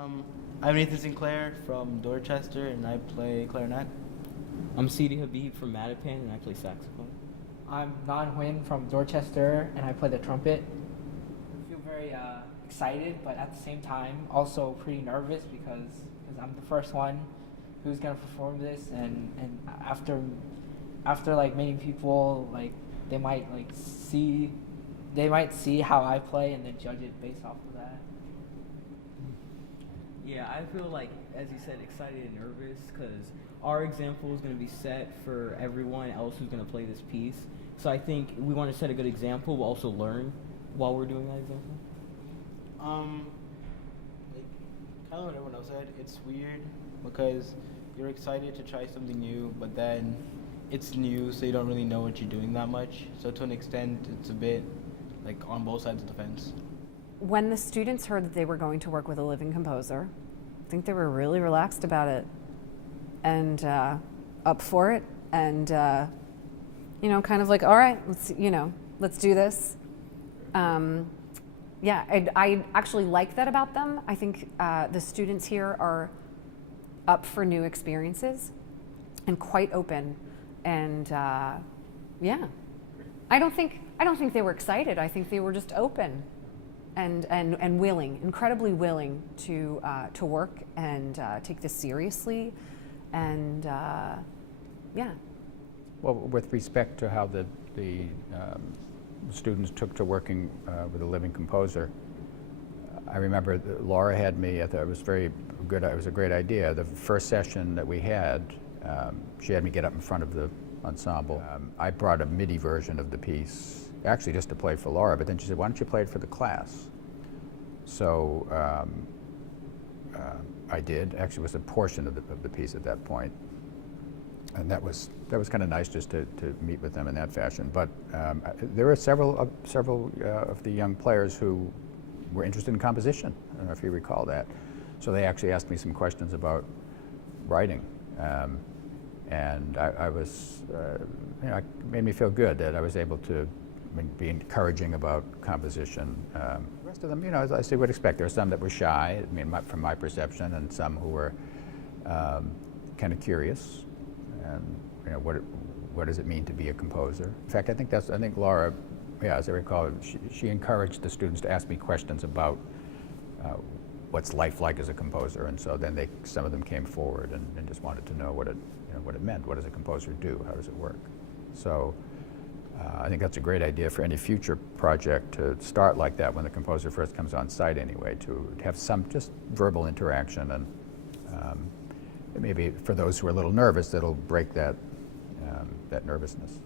Um, I'm Nathan Sinclair from Dorchester, and I play clarinet. I'm Sidi Habib from Mattapan, and I play saxophone. I'm Nan Huynh from Dorchester, and I play the trumpet. I feel very excited, but at the same time also pretty nervous because I'm the first one who's gonna perform this, and after like many people, like they might see how I play and then judge it based off of that. Yeah, I feel like, as you said, excited and nervous because our example is going to be set for everyone else who's going to play this piece. So I think we want to set a good example, but also learn while we're doing that example. Like, kind of what everyone else said, it's weird because you're excited to try something new, but then it's new, so you don't really know what you're doing that much. So to an extent, it's a bit like on both sides of the fence. When the students heard that they were going to work with a living composer, I think they were really relaxed about it and up for it, and kind of like, all right, let's do this. Yeah, I actually like that about them. I think the students here are up for new experiences and quite open, and yeah, I don't think they were excited. I think they were just open and willing, incredibly willing to work and take this seriously, and yeah. Well, with respect to how the students took to working with a living composer, I remember that Laura had me. I thought it was very good. It was a great idea. The first session that we had, she had me get up in front of the ensemble. I brought a MIDI version of the piece, actually just to play for Laura, but then she said, why don't you play it for the class? So I did. Actually, it was a portion of the piece at that point. And that was kind of nice just to meet with them in that fashion. But there were several of the young players who were interested in composition. I don't know if you recall that. So they actually asked me some questions about writing. And I was, it made me feel good that I was able to be encouraging about composition. The rest of them, as I would expect, there were some that were shy, from my perception, and some who were kind of curious. And what does it mean to be a composer? In fact, I think Laura, as I recall, she encouraged the students to ask me questions about what's life like as a composer, and so then some of them came forward and just wanted to know what it meant. What does a composer do? How does it work? So I think that's a great idea for any future project to start like that when the composer first comes on site anyway, to have some just verbal interaction, and maybe for those who are a little nervous, that'll break that nervousness.